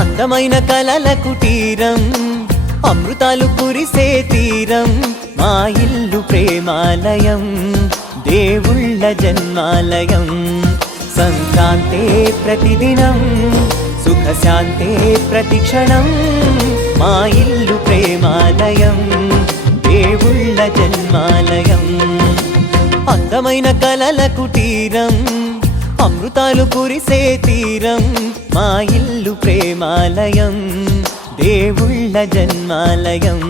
అందమైన కలల కుటీరం, అమృతాలు కురిసే తీరం, మా ఇల్లు ప్రేమాలయం, దేవుళ్ళ జన్మాలయం. సంక్రాంతే ప్రతిదినం, సుఖశాంతే ప్రతిక్షణం, మా ఇల్లు ప్రేమాలయం, దేవుళ్ళ జన్మాలయం. అందమైన కలల కుటీరం, అమృతాలు కురిసే తీరం, మా ఇల్లు ప్రేమాలయం, దేవుళ్ళ జన్మాలయం.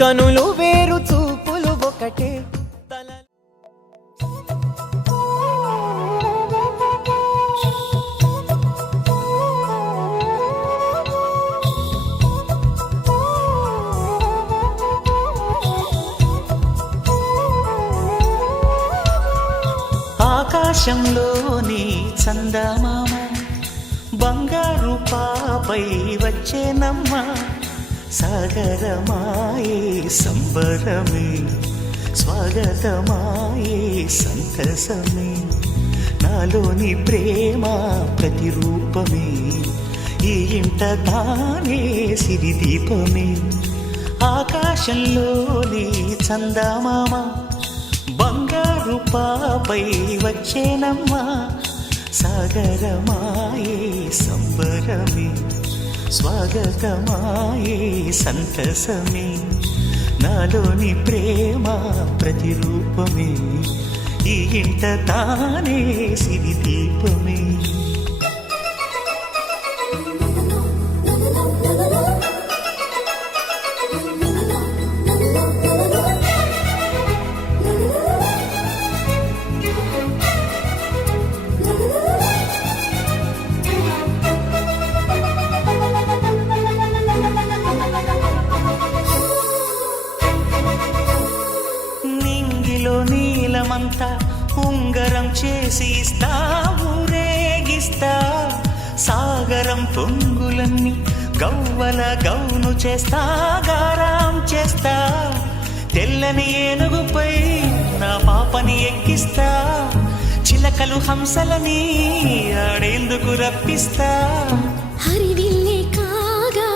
కనులు వేరు చూపులు ఒకటే ఆకాశంలోని చందమామ బంగారు పాపై వచ్చేనమ్మ, సాగరమాయే సంబరమే, స్వాగతమాయే సంతసమే, నాలోని ప్రేమ ప్రతిరూపమే, ఈ ఇంట తానే సిరిదీపమే. ఆకాశంలోని చందమామ బంగారు పాపై వచ్చేనమ్మా, సాగరమాయే సంబరమే, స్వాగతమాయే సంతసమే, నాలోని ప్రేమ ప్రతిరూపమే, ఈ ఇంట తానే సిరిదీపమే. నీలమంతా ఉంగరం చేసి ఇస్తా, ఊరేగిస్తా, సాగరం పొంగులన్నీ గవ్వల గౌను చేస్తా, గారాం చేస్తా, తెల్లని ఏనుగుపై నా పాపని ఎక్కిస్తా, చిలకలు హంసలని ఆడేందుకు రప్పిస్తా హరివిల్లే కాగా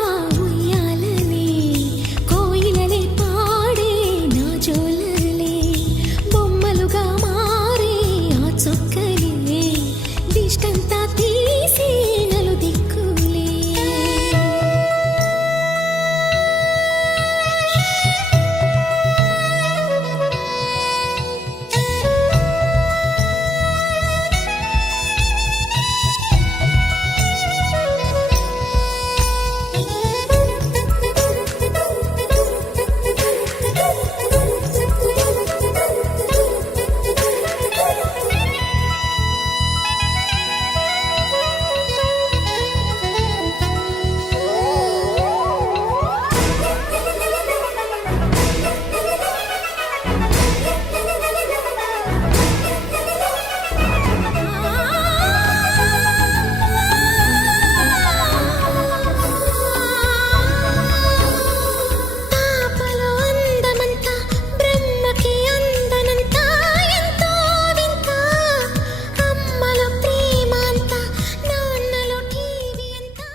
ఉయ్యాలలే కోయిలలే పాడే నా జోలలే బొమ్మలుగా మారే ఆ చొక్కలే దిష్టంతా తీసి నలు దిక్కులే తాపలో అందమంతా బ్రహ్మకి అందనంతా ఎంతో వింత అమ్మలో ప్రేమ అంతా నాన్నలో టీవీ అంతా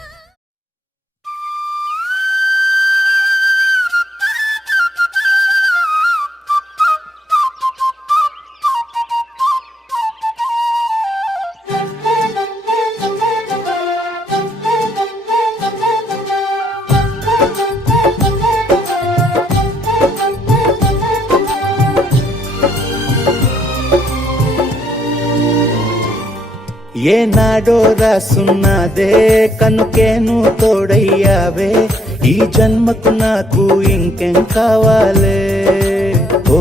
ఏనాడో రాసున్నదే కనుకేను తోడయ్యావే ఈ జన్మకు నాకు ఇంకేం కావాలే ఓ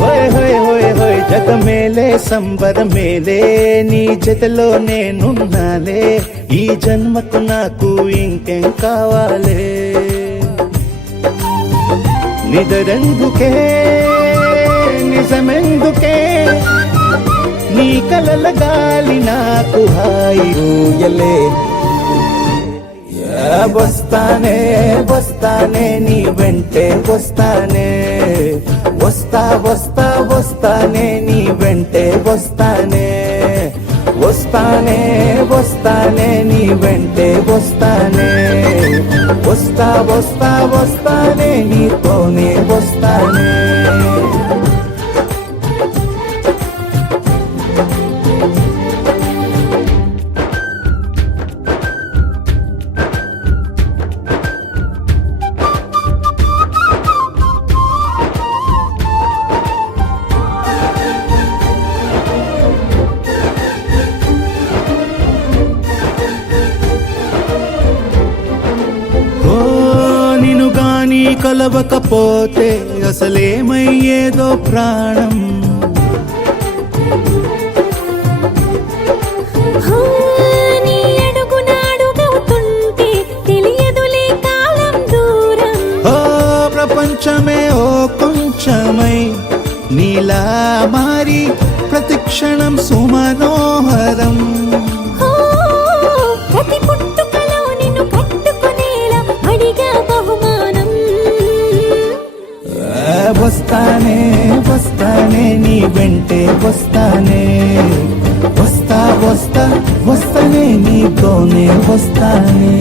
హోయ్ హోయ్ హోయ్ హోయ్ జగ మేలే సంబర మేలే నీ జతలో నేనున్నాలే ఈ జన్మకు నాకు ఇంకేం కావాలే నిదరెందుకే నిజమెందుకే నీ కలల గాలి నాకు హాయి ఊయలే వస్తానే వస్తానే నీ వెంటే వస్తానే వస్తా వస్తా వస్తానే నీ వెంటే వస్తానే వస్తానే వస్తానే నీ వెంటే వస్తానే వస్తా వస్తా వస్తానే నీతోనే వస్తానే కలవకపోతే అసలేమయ్యేదో ప్రాణం నీ అడుగునాడుగవుతుంటే తెలియదులే కాలం దూరం ఓ ప్రపంచమే ఓ కొంచెమై నీలా మారి ప్రతిక్షణం సుమనోహరం ప్రతి పుట్టుకలో నిన్ను కట్టుకునేలా అడిగా బహుమానం వస్తానే వస్తానే నీ వెంటే వస్తానే వస్తా వస్తా వస్తానే నీతోనే వస్తానే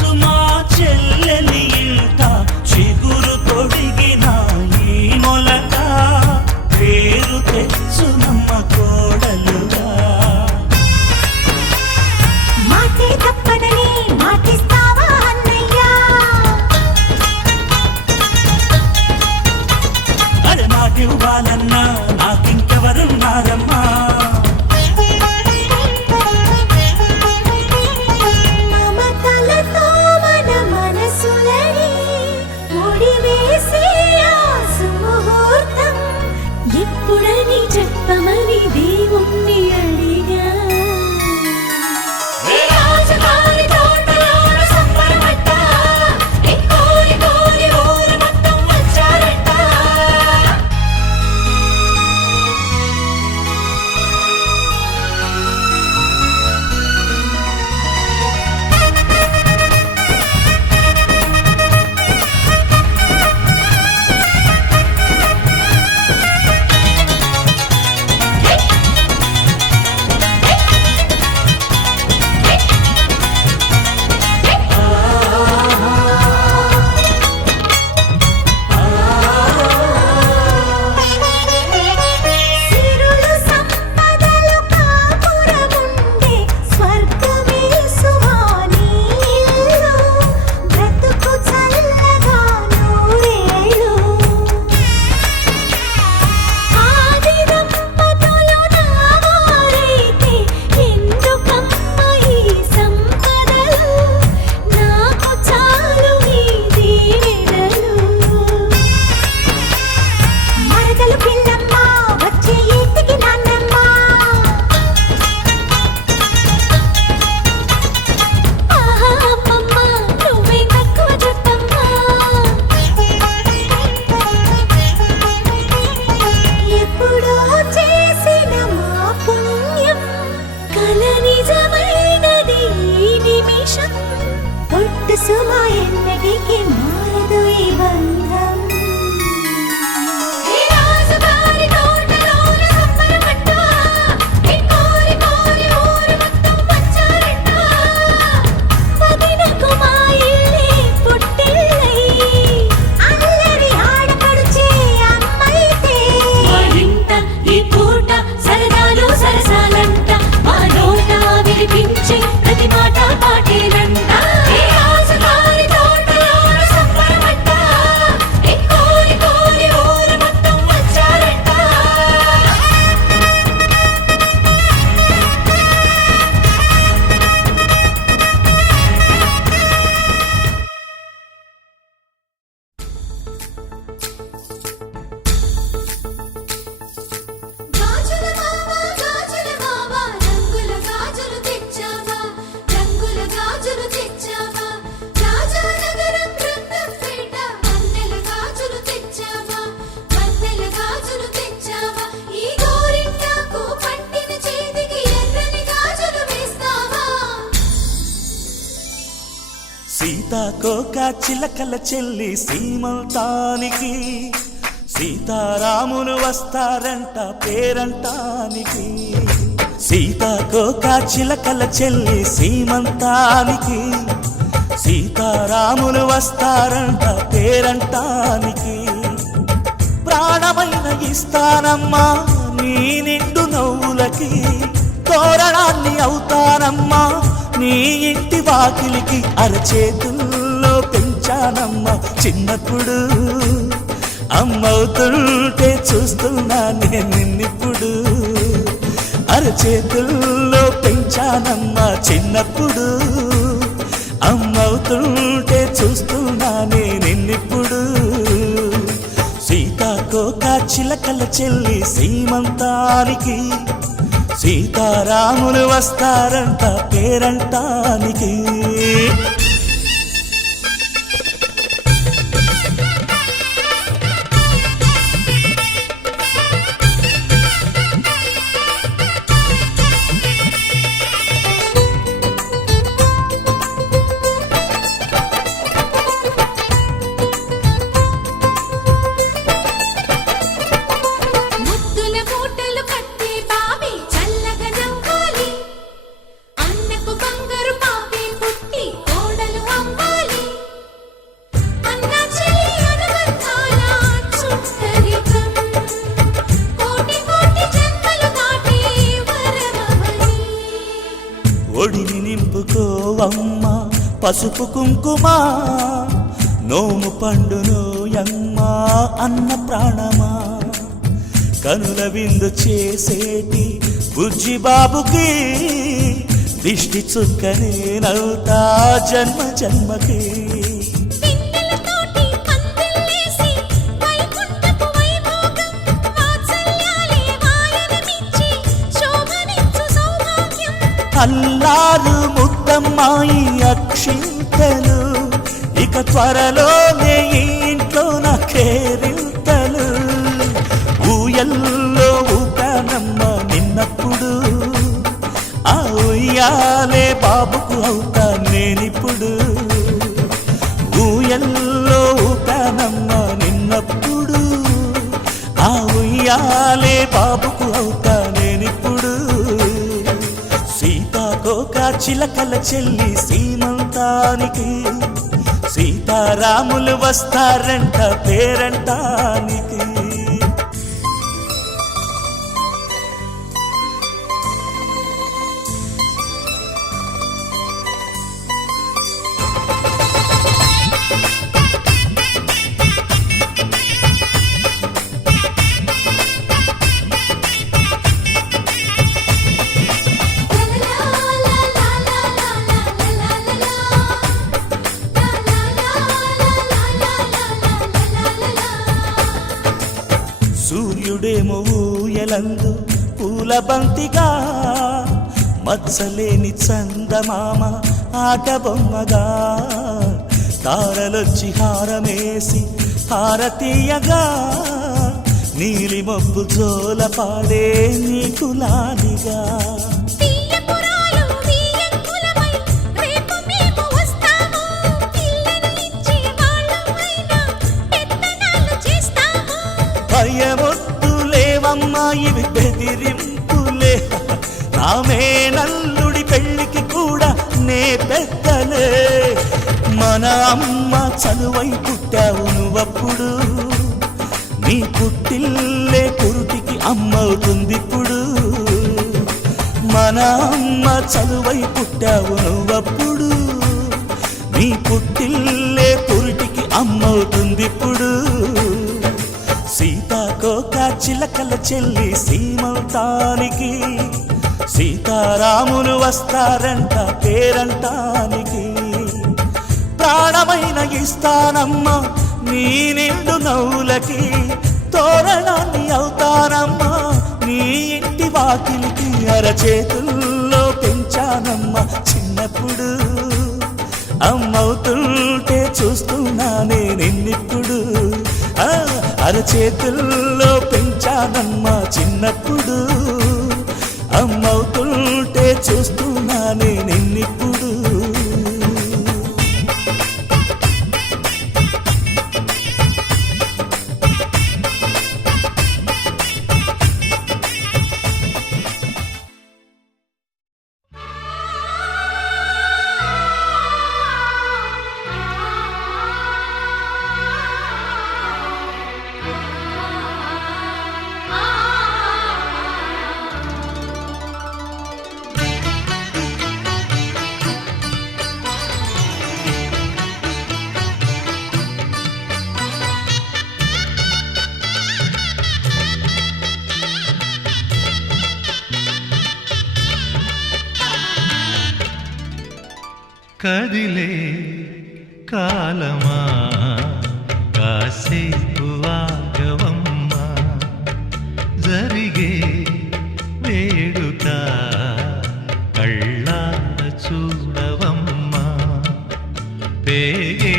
సుమా చెల్లెలి ఇంట చిగురు తొడిగిన ఈ మొలక పేరు తెచ్చునమ్మ కోడలుగా. మాటే తప్పదని మాటిస్తావా అన్నయ్యా? అరే మాటివ్వాలన్నా నాకింకెవరున్నారమ్మా? మమతలతో మన మనసులని ముడివేసే ఆ సుముహూర్తం ఎప్పుడని చెప్పమని దేవుణ్ణి అడిగా. ఏ రాజధాని తోటలోన సంబరమంట, ఏ కోరి కోరి ఊరు మొత్తం వచ్చారంట. సిరులు సంపదలు కాపురముండే స్వర్గమే సుహానీ ఇల్లు, బ్రతుకు చల్లగా నూరేళ్ళు. ఆది దంపతులు నావారైతే ఎందుకమ్మ ఈ సంపదలు, నాకు చాలు ఈ దీవెనలు. మరదలు పిల్లమ్మ వచ్చే ఇంటికి నాన్నమ్మ, ఆహా అమ్మమ్మ నువ్వే తక్కువ చెప్పమ్మా. ఎప్పుడో చేసిన మా పుణ్యం కల నిజమైనది ఈ నిమిషం, పొట్టు సుమ ఎన్నటికి మారదు ఈ బంధం. ఏ రాజుగారి తోటలోన సంబరమంట, ఏ కోరి కోరి ఊరు మొత్తం వచ్చారంట. వదినకు మా ఇల్లే పుట్టిల్లై, అల్లరి ఆడపడుచే అమ్మైతే. మా ఇంట ఈ పూట సరదాలు సరసాలంట, మా నోట వినిపించే ప్రతి మాట పాటేనంట. ఏ రాజుగారి తోటలోన సంబరమంట, ఏ కోరి కోరి ఊరు మొత్తం వచ్చారంట. గాజుల మావా రంగుల గాజులు తెచ్చావా, రంగుల గాజులు తెచ్చావా. రాజానగరం రంగంపేట వన్నెల గాజులు తెచ్చావా, వన్నెల గాజులు తెచ్చావా. ఈ గోరింటాకు పట్టిన చేతికి ఎర్రని గాజులు వేస్తావా. సీతాకోక చిలకల చెల్లి సీమంతానికి సీతారాములు వస్తారంట పేరంటానికి. సీతాకోక చిలకల చెల్లి సీమంతానికి సీతారాములు వస్తారంట పేరంటానికి. ప్రాణమైన ఇస్తానమ్మా నీ నిండు నవ్వులకి, తోరణాన్ని అవుతానమ్మా నీ ఇంటి వాకిలికి. అరచేతుల్లో పెంచానమ్మా చిన్నప్పుడు, అమ్మవుతుంటే చూస్తున్నా నేను నిన్నిప్పుడు. అరచేతుల్లో పెంచానమ్మా చిన్నప్పుడు, అమ్మవుతుంటే చూస్తున్నా నేను నిన్నిప్పుడు. సీతాకోక చిలకల చెల్లి సీమంతానికి సీతారాములు వస్తారంట పేరంటానికి. ముద్దుల మూటలు కట్టి బావి చల్లగా నవ్వాలి, అన్నకు బంగారు పాపే పుట్టి పసుపు కుంకుమ నోము పండును యమ్మ అన్న ప్రాణమా కనుల విందు చేసేటి బుజ్జి బాబుకి దిష్టి చుక్కనేనవుతా జన్మ జన్మకి వెన్నెలతోటి పందిళ్ళేసి వైకుంఠపు వైభోగం వాత్సల్యాలే వాయనమిచ్చి శోభనిచ్చు సౌభాగ్యం అల్లారు ముద్దమ్మాయి అక్షింతలు ఇక త్వరలోనే ఈ ఇంట్లో నా కేరింతలు ఊయల్లో ఊపానమ్మ నిన్నప్పుడు ఆ ఉయ్యాలే బాబుకు అవుతా నేనిప్పుడు ఊయల్లో ఊపానమ్మ నిన్నప్పుడు ఆ ఉయ్యాలే బాబుకు అవుతా నేనిప్పుడు సీతాకోక చిలకల చెల్లి సీమంతానికి సీతారాములు వస్తారంట పేరంటానికి సూర్యుడేమో ఊయలందు పూల బంతిగా మచ్చలేని చందమామ ఆట బొమ్మగా తారలొచ్చి హారమేసి హారతీయగా నీలి మబ్బు జోల పాడే నీకులానిగా తీయపురాలు తీయంకులమై రేపు మేము వస్తాము పిల్లను ఇచ్చే వాళ్ళమైనా పెత్తనాలు చేస్తాము భయమొద్దులేవమ్మా ఇవి బెదిరింపులే నామే నల్లుడి పెళ్లికి కూడా నే పెద్దలే మన అమ్మ చనువై పుట్టావు నువ్వప్పుడు నీ పుట్టిల్లే పురుటికి అమ్మవుతుందిప్పుడు మన అమ్మ చనువై పుట్టావు నువ్వప్పుడు నీ పుట్టిల్లే పురుటికి అమ్మవుతుందిప్పుడు సీతాకోక చిలకల చెల్లి సీమంతానికి సీతారాములు వస్తారంట పేరంటానికి ప్రాణమైన ఇస్తానమ్మా నీ నిండు నవ్వులకి తోరణాన్ని అవుతానమ్మా నీ ఇంటి వాకిలికి అరచేతుల్లో పెంచానమ్మా చిన్నప్పుడు అమ్మవుతుంటే చూస్తున్నానే నిన్నిప్పుడు అరచేతుల్లో పెంచానమ్మా చిన్నప్పుడు అమ్మవుతుంటే చూస్తున్నానే నిన్నిప్పుడు కదిలే కాలమా కాసేపు ఆగవమ్మా జరిగే వేడుక కళ్ళార చూడవమ్మా పేగే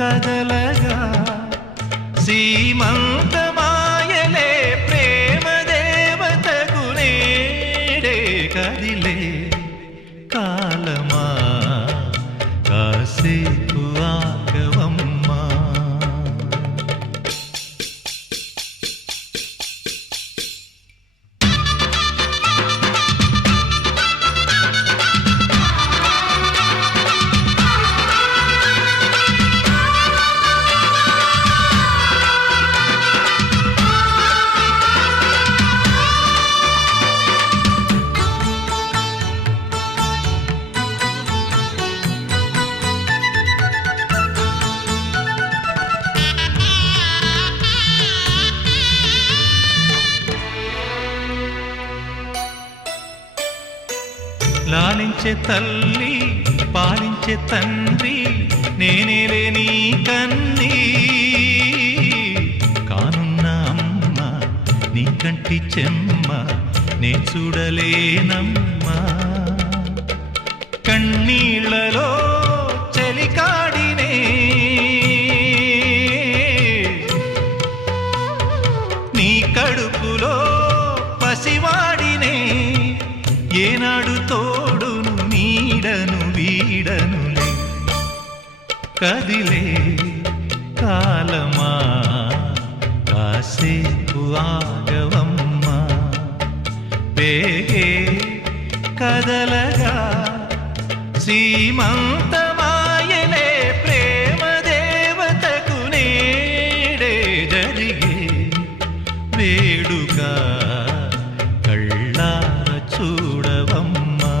కదలగా సీమంతమాయలే ప్రేమ దేవతకు నేడే కదిలే కాలమా కాసేపు ఆగవమ్మా లాలించే తల్లి పాలించే తండ్రి నేనేలే నీ కన్నీ కానున్న అమ్మ నీ కంటి చెమ్మ నే చూడలేనమ్మా కన్నీళ్లలో చెలికాడినే నీ కడుపులో పసివాడినే ఏనాడు తోడును నీడను వీడనులే కదిలే కాలమా కాసేపు ఆగవమ్మా వేగే కదలగా సీమంతమాయలే ప్రేమ దేవతకు నేడే జరిగే వేడుక కళ్ళార చూడవమ్మా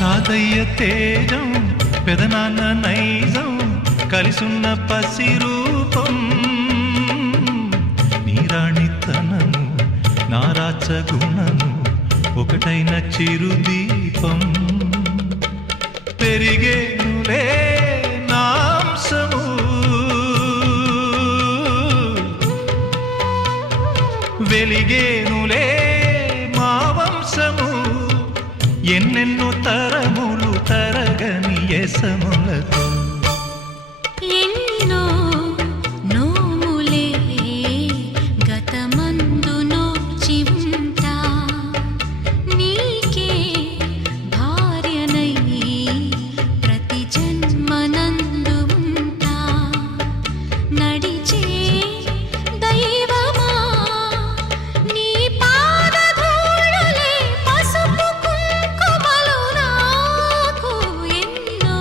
తాతయ్య తేజం పెదనాన్న నైజం కలిసున్న పసిరూపం నీరాణితనము నారాచ గుణము ఒకటైన చిరుదీపం పెరిగేనులే నాంసము వెలిగేనులే మా వంశము ఎన్నెన్నో తరములు తరగని యసములతో ఎన్నో నోములే గతమందు నోచి ఉంటా నీకే భార్యనై ప్రతి జన్మనందు ఉంటా నడిచే దైవమా నీ పాదధూళులే పసుపు కుంకుమలు నాకు ఎన్నో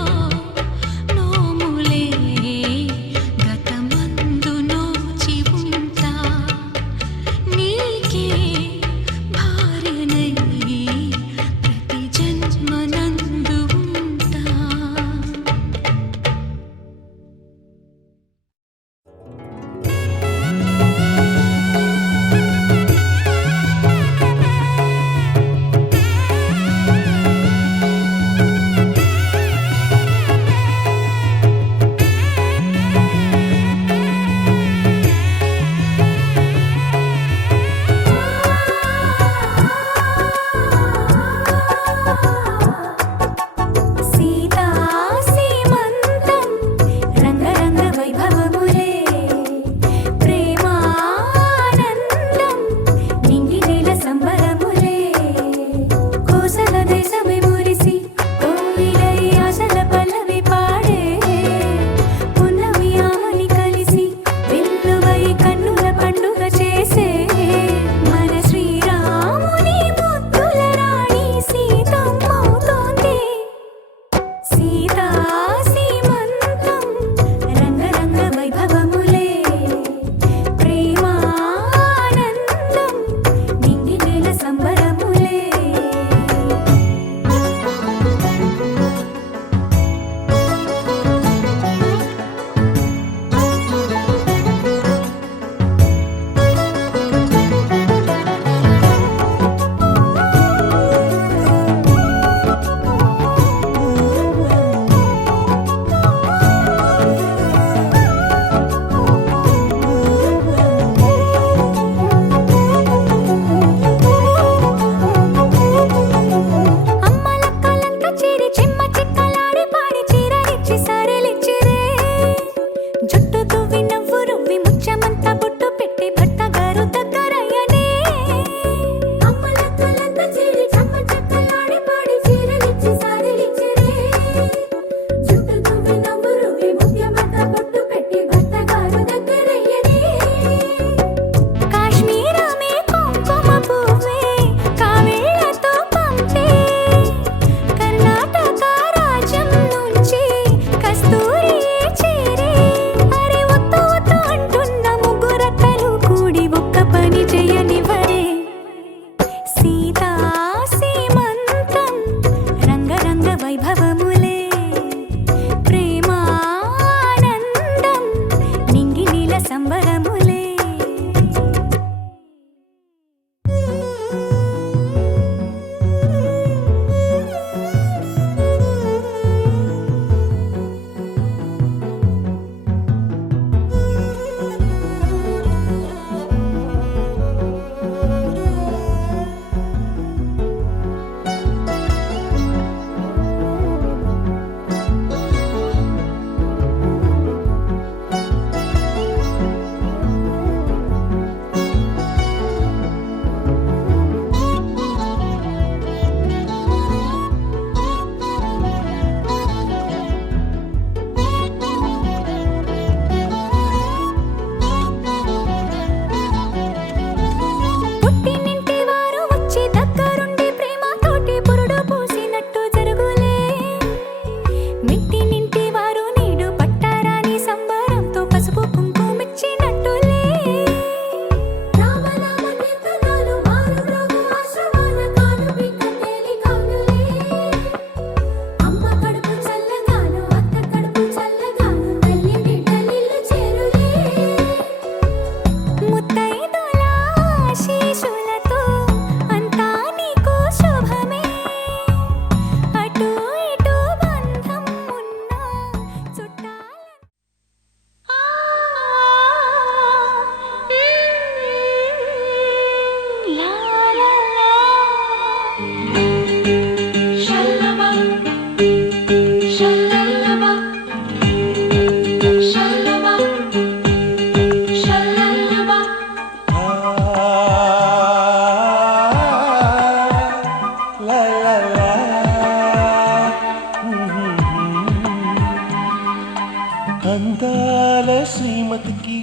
అందాల శ్రీమతికి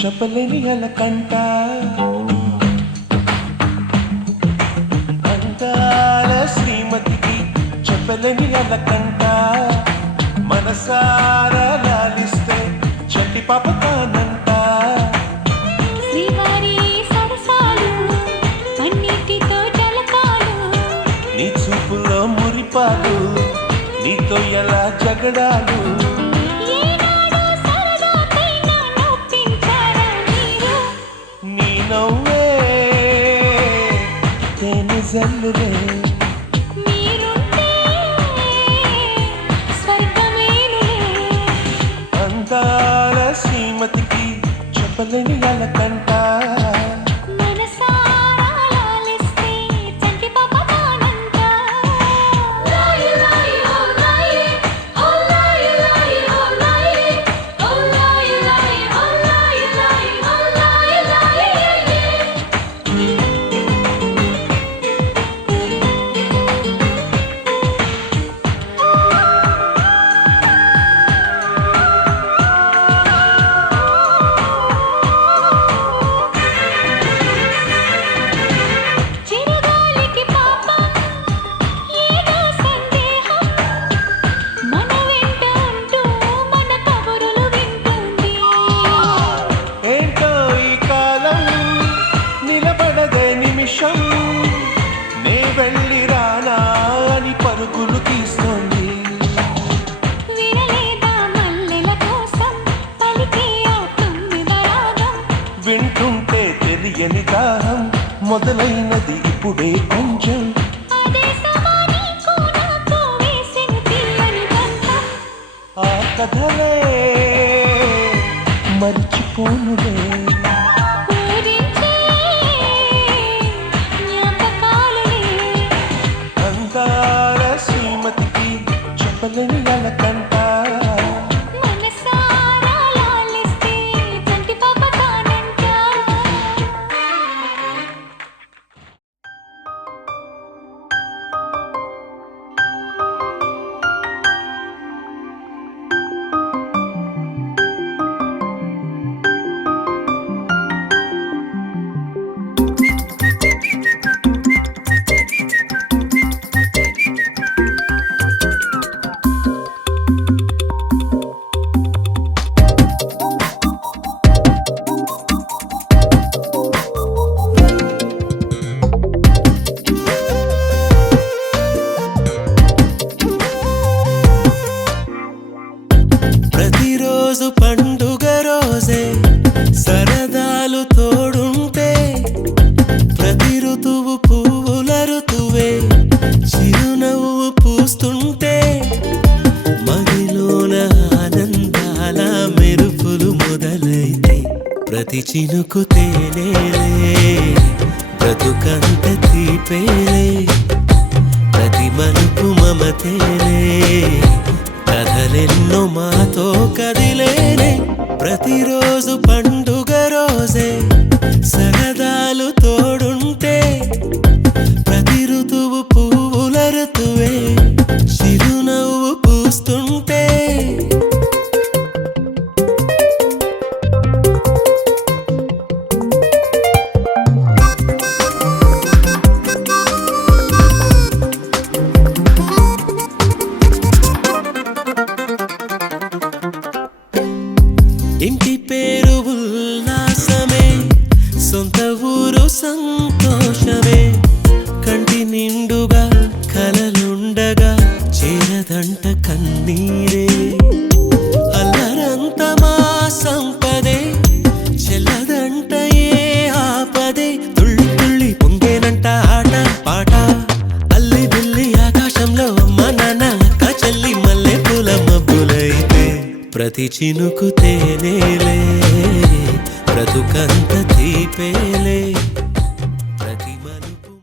చెప్పలేని అలకంట, అందాల శ్రీమతికి చెప్పలేని అలకంట, మనసారా లాలిస్తే చంటి పాప కానంట. శ్రీవారి సరసాలు అన్నిటితో జలకాలు, నీ చూపులో మురిపాలు, నీతో ఎలా జగడాలు, ఏనాడు సరదాకైనా నొప్పించారా మీరు? నీ నవ్వే తేనె జల్లులే, మీరుంటే స్వర్గమేనులే. అందాల శ్రీమతికి చెప్పలేని అలకంట. మనసారా లాలిస్తే చంటి పాప కానంట. లాయి లాయి ఓ లాయి, ఓ లాయి లాయి ఓ లాయి, ఓ లాయి లాయి ఓ లాయి లాయి ఓ లాయి లాయి. చిరగాలికి పాపం ఏదో సందేహం, మన వెంట ఉంటూ మన కబురులు వింటుంది. ఏంటో ఈ కాలం నిలబడదే నిమిషం, నే వెళ్ళి రానా అని పరుగులు తీస్తోంది. వినలేదా మల్లెల కోసం పలికే ఆ తుమ్మెద రాగం? వింటుంటే తెలియని దాహం మొదలైనది ఇప్పుడే కొంచెం. అదే సమాధికు నాకు వేసిన తీయని బంధం. ఆ కథలే మర్చిపోనులే, ఊరించే జ్ఞాపకాలులే. అందాల శ్రీమతికి చెప్పలేని అలకంట. మనసారా లాలిస్తే చంటి పాప కానంట. ప్రతిరోజు పండుగ రోజే సరదాలు తోడుంటే, ప్రతి ఋతువు పువ్వుల ఋతువే చిరునవ్వు పూస్తుంటే, మదిలోన ఆనందాల మెరుపులు మొదలైతే, ప్రతి చినుకు తేనేలే బ్రతుకంత తీపేలే, ప్రతి మలుపు మమతేలే కథలెన్నో మాతో కదిలేనే. ప్రతిరోజు పండుగ రోజే సరదాలు తోడుంటే, ప్రతి ఋతువు పువ్వుల ఋతువే చిరునవ్వు పూస్తుంటే, ఇంటి పేరు ఉల్లాసమే, సొంత ఊరు సంతోషమే, కంటి నిండుగా కలలుండగా చేరదంట కన్నీరే. అల్లరంత మా సంపదే చెల్లదంట ఏ ఆపదే, తుళ్ళి తుళ్ళి పొంగేనంట ఆట పాట, అల్లి బిల్లి ఆకాశంలో అమ్మ నాన్న అక్క చెల్లి మల్లె పూల మబ్బులైతే, ప్రతి చినుకు తేనేలే బ్రతుకంత తీపేలే.